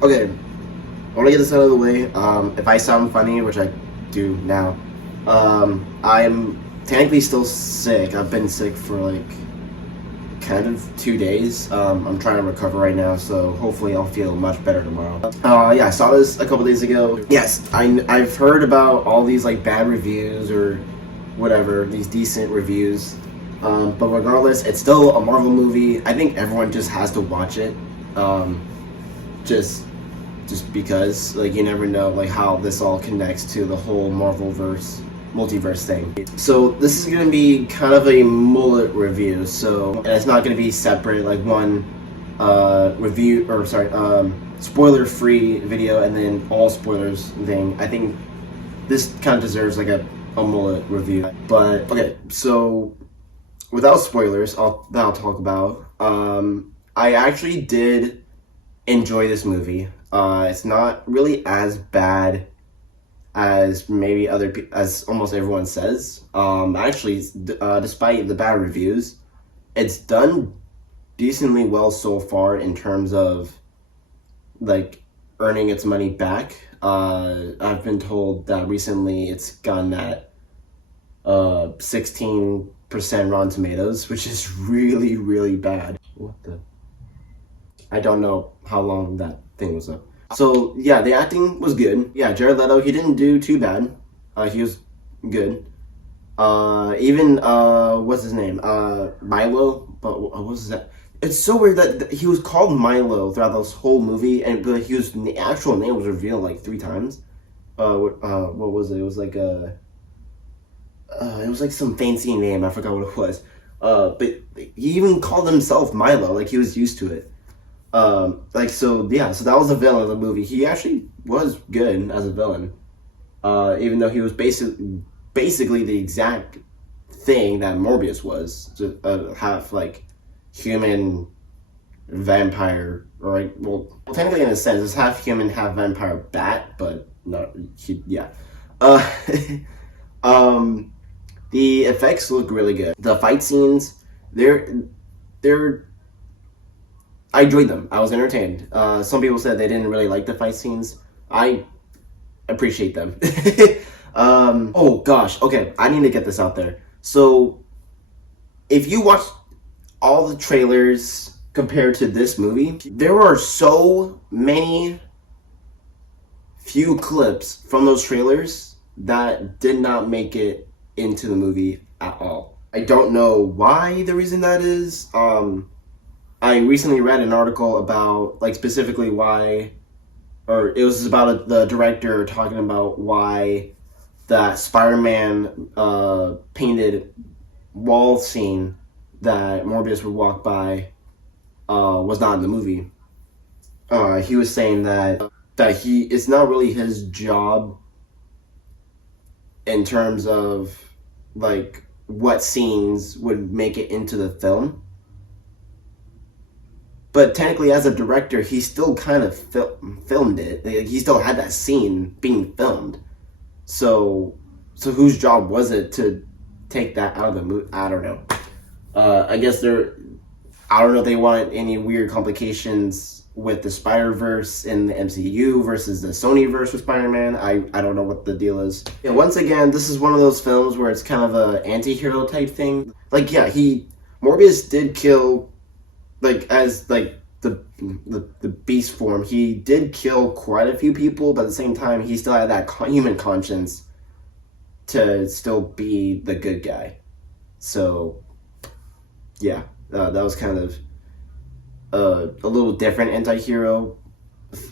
Okay, I want to get this out of the way. If I sound funny, which I do now, I'm technically still sick. I've been sick for like kind of 2 days. I'm trying to recover right now, so hopefully I'll feel much better tomorrow. Yeah, I saw this a couple days ago. Yes, I've heard about all these like bad reviews or whatever, these decent reviews. But regardless, it's still a Marvel movie. I think everyone just has to watch it. Just because like you never know like how this all connects to the whole multiverse thing. So this is gonna be kind of a mullet review. So and it's not gonna be separate like one spoiler free video and then all spoilers thing. I think this kind of deserves like a mullet review. But okay, so without spoilers, I'll talk about. I actually did enjoy this movie. It's not really as bad as maybe as almost everyone says. Actually, despite the bad reviews, it's done decently well so far in terms of like earning its money back. I've been told that recently it's gotten at 16% Rotten Tomatoes, which is really, really bad. What the? I don't know how long that thing was up. So yeah, the acting was good. Yeah, Jared Leto, he didn't do too bad. He was good. Even what's his name? Milo. But what was that? It's so weird that he was called Milo throughout this whole movie, but the actual name was revealed like 3 times. What was it? It was like it was like some fancy name. I forgot what it was. But he even called himself Milo, like he was used to it. So that was the villain of the movie. He actually was good as a villain, even though he was basically the exact thing that Morbius was, to have like human vampire, right? Well, technically in a sense, it's half human, half vampire bat, but not yeah. The effects look really good. The fight scenes, they're I enjoyed them. I was entertained. Some people said they didn't really like the fight scenes. I appreciate them. Oh gosh, okay, I need to get this out there. So, if you watch all the trailers compared to this movie, there are so many few clips from those trailers that did not make it into the movie at all. I don't know why the reason that is. I recently read an article about, like, specifically why, or it was about the director talking about why that Spider-Man painted wall scene that Morbius would walk by was not in the movie. He was saying that it's not really his job in terms of, like, what scenes would make it into the film. But technically, as a director, he still kind of filmed it. Like, he still had that scene being filmed. So whose job was it to take that out of the movie? I don't know. I guess I don't know if they want any weird complications with the Spider-Verse in the MCU versus the Sony-verse with Spider-Man. I don't know what the deal is. Yeah, once again, this is one of those films where it's kind of a anti-hero type thing. Like, yeah, Morbius did kill, like, as like the beast form, he did kill quite a few people, but at the same time he still had that human conscience to still be the good guy. So yeah, that was kind of a little different anti-hero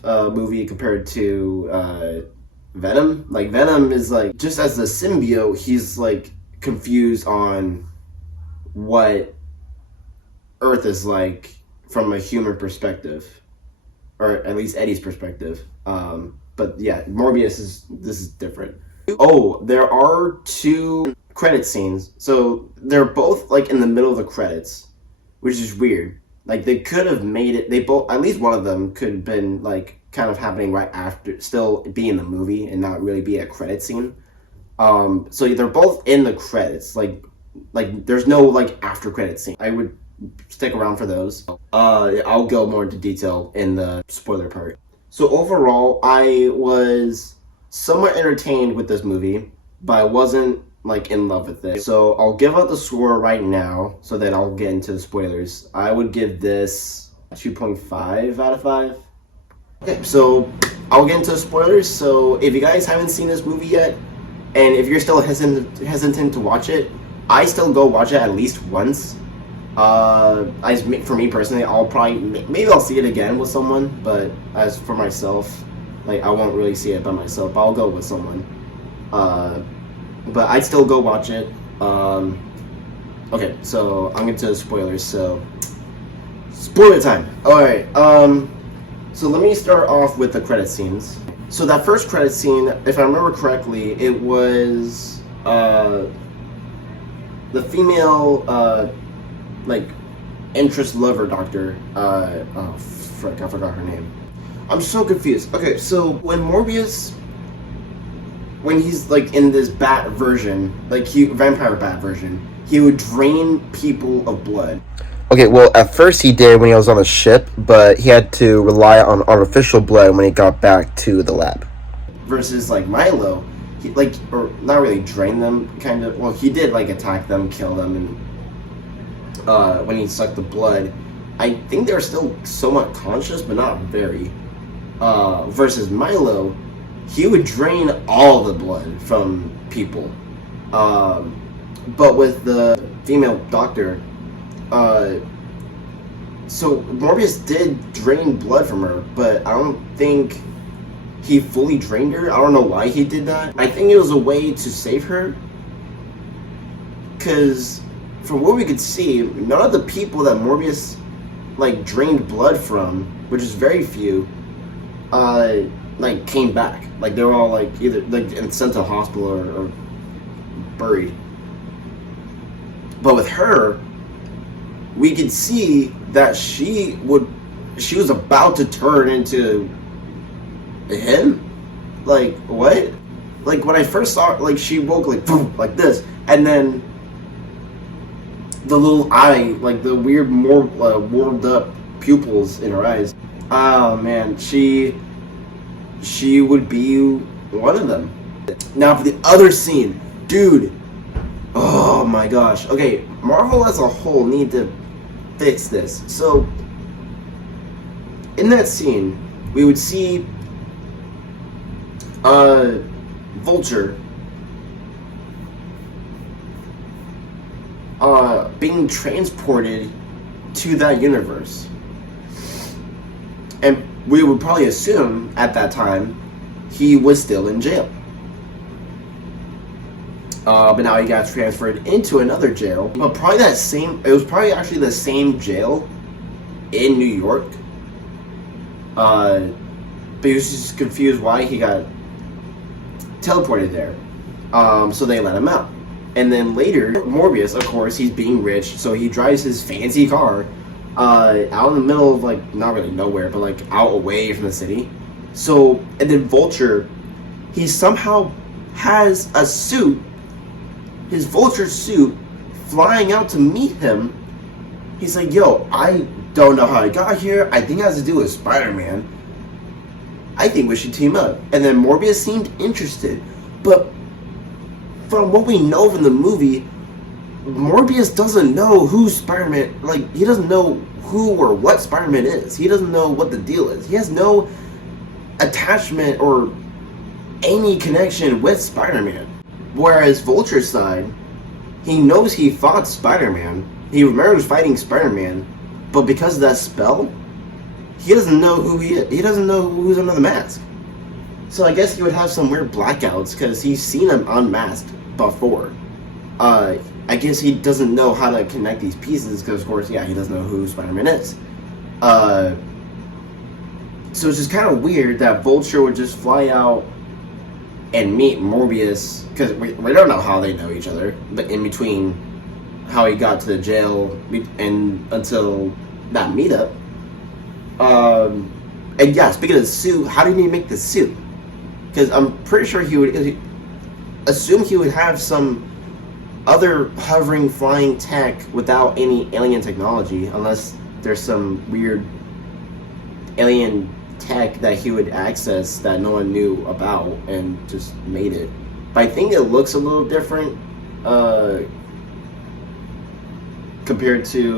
movie compared to Venom. Like, Venom is like, just as the symbiote, he's like confused on what Earth is like from a human perspective, or at least Eddie's perspective. But yeah, this is different. Oh, there are 2 credit scenes, so they're both like in the middle of the credits, which is weird. Like, they could have made it. They both, at least one of them, could have been like kind of happening right after, still be in the movie and not really be a credit scene. So they're both in the credits. Like there's no like after credit scene. I would stick around for those. I'll go more into detail in the spoiler part. So overall, I was somewhat entertained with this movie, but I wasn't like in love with it. So I'll give out the score right now, so that I'll get into the spoilers. I would give this 2.5 out of 5. Okay, so I'll get into the spoilers. So if you guys haven't seen this movie yet, and if you're still hesitant to watch it, I still go watch it at least once. For me personally, I'll probably maybe I'll see it again with someone, but as for myself, like I won't really see it by myself. But I'll go with someone. But I'd still go watch it. Okay, so I'm getting to the spoilers. So spoiler time. All right. So let me start off with the credit scenes. So that first credit scene, if I remember correctly, it was the female like interest lover doctor. Oh frick, I forgot her name. I'm so confused. Okay, so when Morbius, when he's like in this bat version, like vampire bat version, he would drain people of blood. Okay, well, at first he did when he was on the ship, but he had to rely on artificial blood when he got back to the lab. Versus like Milo, he like, or not really drain them, kind of. Well, he did like attack them, kill them, and when he sucked the blood, I think they're still somewhat conscious, but not very. Versus Milo, he would drain all the blood from people. But with the female doctor, so Morbius did drain blood from her, but I don't think he fully drained her. I don't know why he did that. I think it was a way to save her, because from what we could see, none of the people that Morbius like drained blood from, which is very few, like came back. Like they were all like either like sent to a hospital or buried. But with her, we could see that she was about to turn into him. Like what? Like when I first saw it, like she woke like boom, like this, and then the little eye, like the weird more warmed up pupils in her eyes. Oh man, she would be one of them. Now for the other scene, dude. Oh my gosh. Okay, Marvel as a whole need to fix this. So in that scene, we would see Vulture being transported to that universe, and we would probably assume at that time he was still in jail. But now he got transferred into another jail. But probably it was probably actually the same jail in New York. But he was just confused why he got teleported there. So they let him out. And then later, Morbius, of course, he's being rich, so he drives his fancy car out in the middle of, like, not really nowhere, but, like, out away from the city. So, and then Vulture, he somehow has a suit, his Vulture suit, flying out to meet him. He's like, yo, I don't know how I got here. I think it has to do with Spider-Man. I think we should team up. And then Morbius seemed interested, but from what we know from the movie, Morbius doesn't know who Spider-Man, like, he doesn't know who or what Spider-Man is. He doesn't know what the deal is. He has no attachment or any connection with Spider-Man. Whereas Vulture's side, he knows he fought Spider-Man. He remembers fighting Spider-Man, but because of that spell, he doesn't know who he is. He doesn't know who's under the mask. So I guess he would have some weird blackouts because he's seen him unmasked before. I guess he doesn't know how to connect these pieces because, of course, yeah, he doesn't know who Spider-Man is. So it's just kind of weird that Vulture would just fly out and meet Morbius, because we don't know how they know each other, but in between how he got to the jail and until that meetup. And yeah, speaking of the suit, how did he make the suit? Because I'm pretty sure he would assume he would have some other hovering flying tech without any alien technology, unless there's some weird alien tech that he would access that no one knew about and just made it. But I think it looks a little different compared to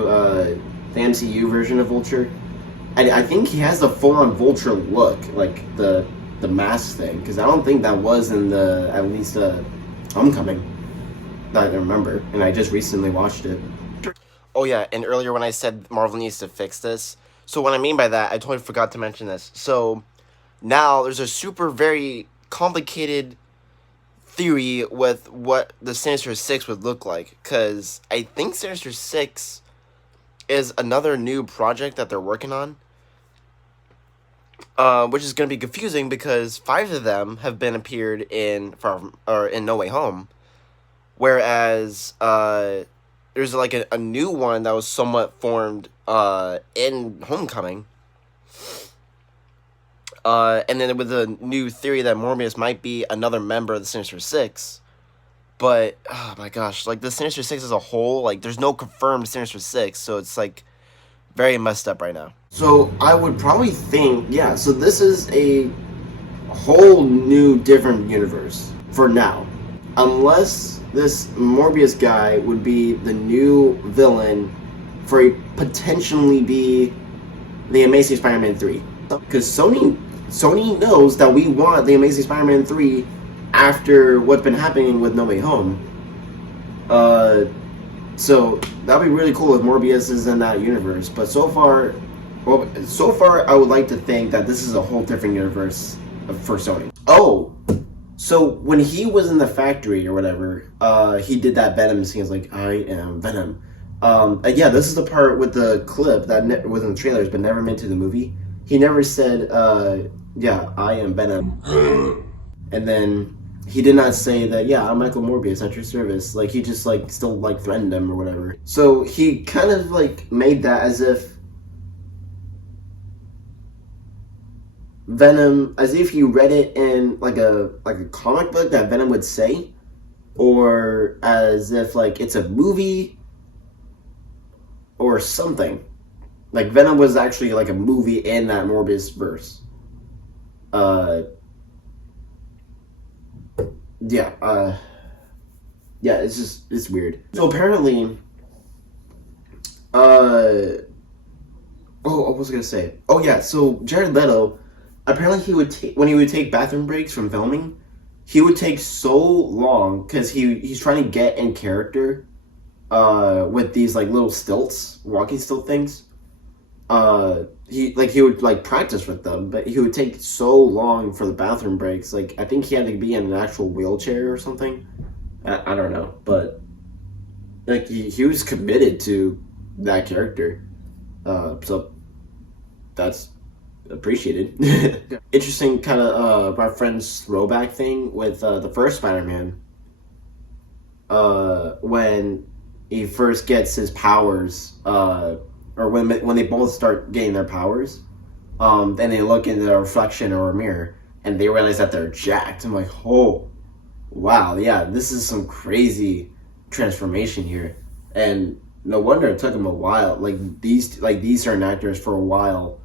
the MCU version of Vulture. I think he has the full-on Vulture look, like the mask thing, because I don't think that was in the, at least, Homecoming, that I remember, and I just recently watched it. Oh yeah, and earlier when I said Marvel needs to fix this, so what I mean by that, I totally forgot to mention this. So now there's a super very complicated theory with what the Sinister Six would look like, because I think Sinister Six is another new project that they're working on, which is going to be confusing because 5 of them have been appeared in No Way Home, whereas there's like a new one that was somewhat formed in Homecoming. And then with a new theory that Morbius might be another member of the Sinister Six. But, oh my gosh, like the Sinister Six as a whole, like there's no confirmed Sinister Six, so it's like very messed up right now. So I would probably think, yeah, so this is a whole new different universe for now. Unless this Morbius guy would be the new villain for a potentially be the Amazing Spider-Man 3. Because Sony knows that we want the Amazing Spider-Man 3 after what's been happening with No Way Home. So that'd be really cool if Morbius is in that universe. But so far I would like to think that this is a whole different universe for Sony. Oh, so when he was in the factory or whatever, he did that Venom scene. He's like, I am Venom. Yeah, this is the part with the clip that was in the trailers but never meant to the movie. He never said, yeah, I am Venom. And then he did not say that, yeah, I'm Michael Morbius at your service. Like, he just, like, still, like, threatened him or whatever. So he kind of, like, made that as if Venom, as if you read it in, like a comic book that Venom would say. Or as if, like, it's a movie or something. Like, Venom was actually, like, a movie in that Morbius verse. Yeah, it's weird. So apparently, what was I gonna say? Oh yeah, so Jared Leto, apparently when he would take bathroom breaks from filming, he would take so long because he's trying to get in character, with these like little stilts, walking stilt things. He would like practice with them, but he would take so long for the bathroom breaks. Like, I think he had to be in an actual wheelchair or something. I don't know, but like he was committed to that character. So that's appreciated. Interesting kind of my friend's throwback thing with the first Spider-Man. When he first gets his powers, or when they both start getting their powers, then they look in the reflection or a mirror and they realize that they're jacked. I'm like, oh, wow, yeah, this is some crazy transformation here. And no wonder it took them a while. Like these certain actors for a while,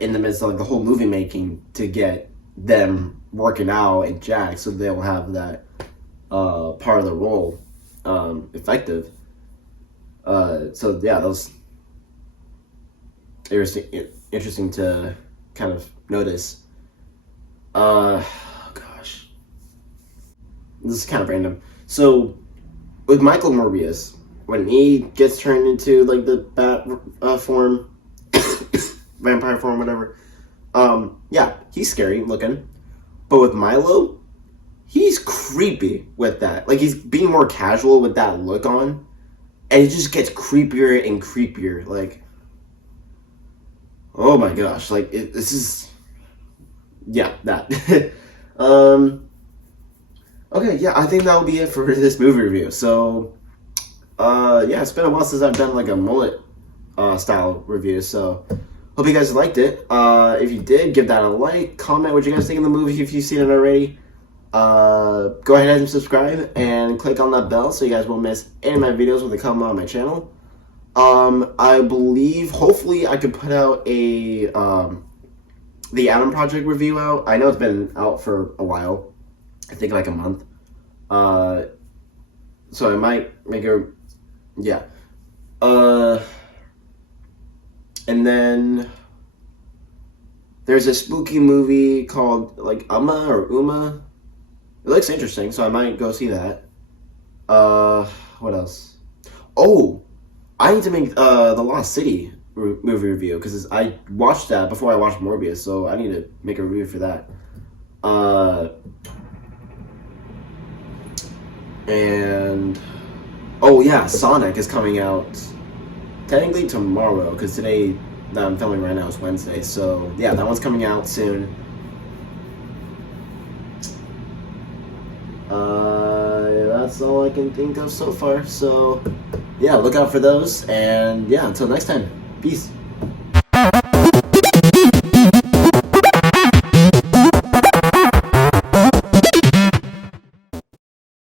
in the midst of like the whole movie making, to get them working out and jacked so they'll have that part of the role effective. So yeah, that was interesting to kind of notice. Gosh, this is kind of random. So with Michael Morbius, when he gets turned into like the bat form, vampire form, whatever, yeah, he's scary looking. But with Milo, he's creepy with that. Like, he's being more casual with that look on. And it just gets creepier and creepier. Like, oh my gosh. Like, this is... Yeah, that. Okay, yeah, I think that'll be it for this movie review. So, yeah, it's been a while since I've done, like, a mullet style review. So, hope you guys liked it. If you did, give that a like. Comment what you guys think of the movie if you've seen it already. Go ahead and subscribe and click on that bell so you guys won't miss any of my videos when they come on my channel. I believe, hopefully, I could put out a the Adam Project review out. I know it's been out for a while. I think like a month. So I might make a yeah. And then there's a spooky movie called like Uma or Uma. It looks interesting, so I might go see that. What else? Oh, I need to make the Lost City movie review because I watched that before I watched Morbius, so I need to make a review for that. And oh yeah, Sonic is coming out technically tomorrow because today that I'm filming right now is Wednesday. So yeah, that one's coming out soon. That's all I can think of so far. So yeah, look out for those. And yeah, until next time, peace.